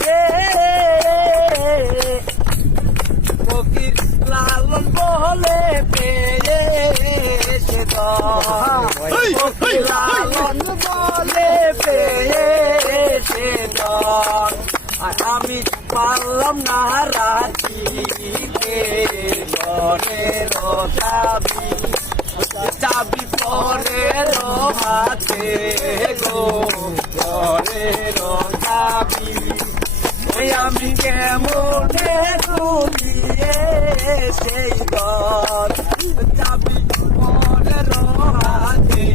রে ফকির লালন বলে পেয়েছে ধন ফকির লালন বলে পেয়েছে ধন আর আমি পারলাম না রাখিতে ঘরের চাবি চাবি পরের হাতে গো ঘরের চাবি ওই আমি কেমনে তুলিয়ে সেই ঘর চাবি পরের হাতে